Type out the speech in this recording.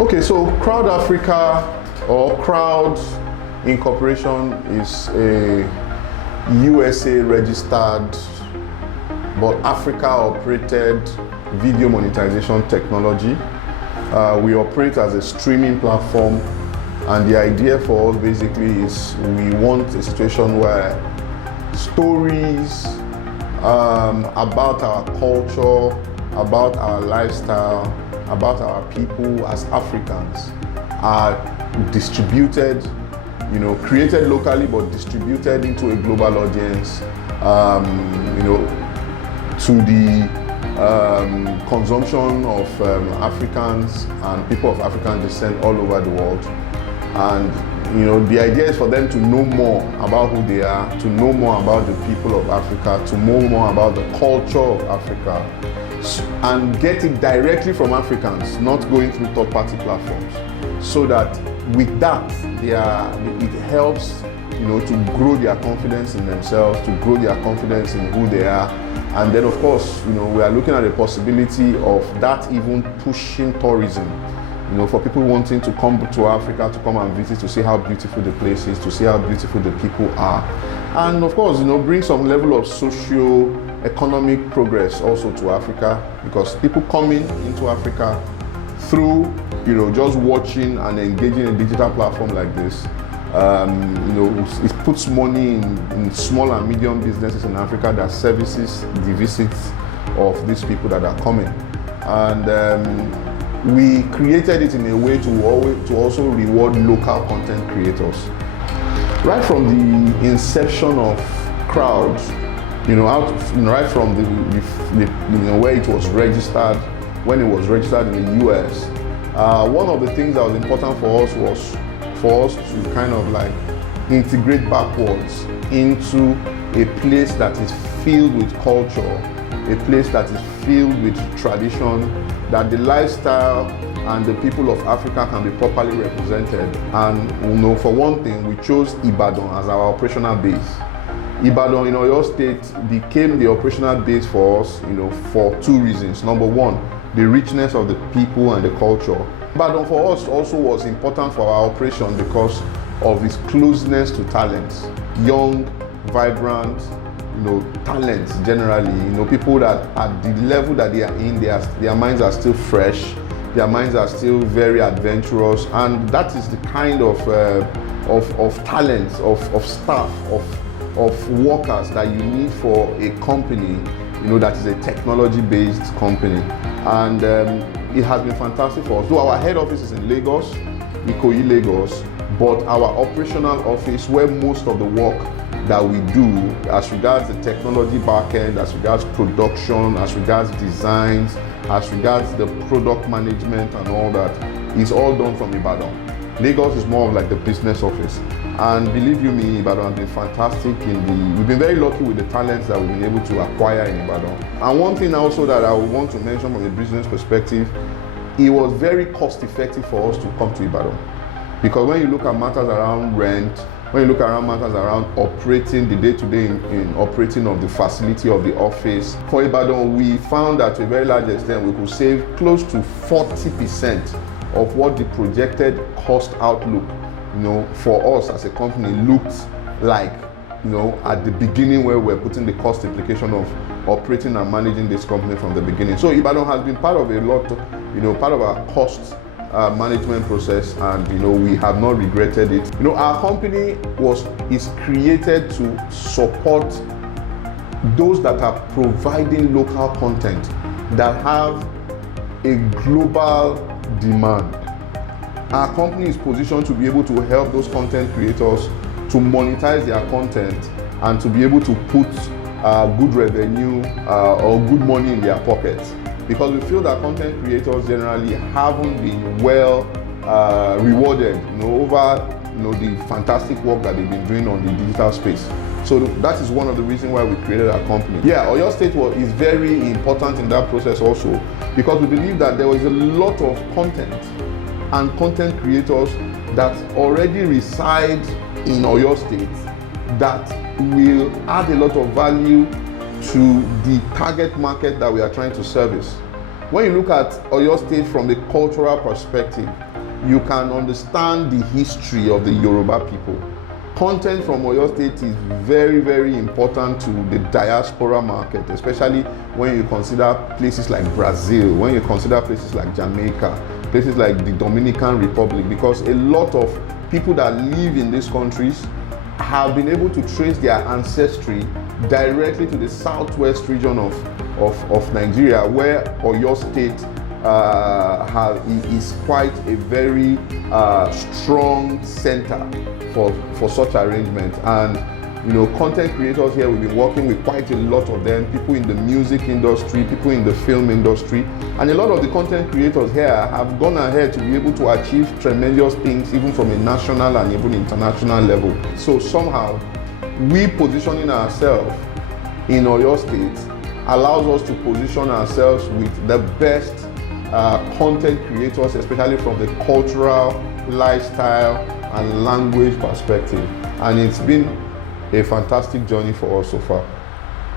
Okay, so Ckrowd Africa or Ckrowd Incorporation is a USA registered but Africa operated video monetization technology. We operate as a streaming platform, and the idea for us basically is we want a situation where stories about our culture, about our lifestyle, about our people as Africans are distributed, created locally but distributed into a global audience, to the consumption of Africans and people of African descent all over the world. And the idea is for them to know more about who they are, to know more about the people of Africa, to know more about the culture of Africa, and get it directly from Africans, not going through third-party platforms. So that with that, it helps to grow their confidence in themselves, to grow their confidence in who they are. And then of course, we are looking at the possibility of that even pushing tourism, for people wanting to come to Africa, to come and visit, to see how beautiful the place is, to see how beautiful the people are. And of course, bring some level of socio-economic progress also to Africa, because people coming into Africa through, just watching and engaging in a digital platform like this, it puts money in small and medium businesses in Africa that services the visits of these people that are coming. And we created it in a way to also reward local content creators. Right from the inception of Ckrowd, right from the where it was registered, when it was registered in the US, one of the things that was important for us was for us to kind of like integrate backwards into a place that is filled with culture, a place that is filled with tradition, that the lifestyle and the people of Africa can be properly represented. And for one thing, we chose Ibadan as our operational base. Ibadan in Oyo State became the operational base for us, for two reasons. Number one, the richness of the people and the culture. Ibadan for us also was important for our operation because of its closeness to talents, young, vibrant, talents generally, people that at the level that they are in, their minds are still fresh, their minds are still very adventurous, and that is the kind of talents, of staff, of workers that you need for a company, that is a technology-based company. And it has been fantastic for us. Though our head office is in Lagos, Ikoyi, Lagos, but our operational office, where most of the work that we do as regards the technology backend, as regards production, as regards designs, as regards the product management and all that, is all done from Ibadan. Lagos is more of like the business office. And believe you me, Ibadan has been fantastic we've been very lucky with the talents that we've been able to acquire in Ibadan. And one thing also that I would want to mention from a business perspective, it was very cost effective for us to come to Ibadan. Because when you look at matters around rent, when you look around matters around operating the day-to-day in operating of the facility of the office, for Ibadan, we found that to a very large extent we could save close to 40% of what the projected cost outlook, for us as a company looked like, at the beginning, where we're putting the cost implication of operating and managing this company from the beginning. So Ibadan has been part of a lot, part of our cost management process, and we have not regretted it. Our company is created to support those that are providing local content that have a global demand. Our company is positioned to be able to help those content creators to monetize their content and to be able to put good revenue or good money in their pockets. Because we feel that content creators generally haven't been well rewarded over the fantastic work that they've been doing on the digital space. So that is one of the reasons why we created our company. Yeah, Oyo State is very important in that process also, because we believe that there is a lot of content and content creators that already reside in Oyo State that will add a lot of value to the target market that we are trying to service. When you look at Oyo State from the cultural perspective, you can understand the history of the Yoruba people. Content from Oyo State is very, very important to the diaspora market, especially when you consider places like Brazil, when you consider places like Jamaica, places like the Dominican Republic, because a lot of people that live in these countries have been able to trace their ancestry directly to the southwest region of Nigeria, where Oyo State is quite a very strong center for such arrangement. And content creators here, we've been working with quite a lot of them, people in the music industry, people in the film industry, and a lot of the content creators here have gone ahead to be able to achieve tremendous things, even from a national and even international level. So somehow, we positioning ourselves in Oyo State allows us to position ourselves with the best content creators, especially from the cultural, lifestyle, and language perspective. And it's been a fantastic journey for us so far.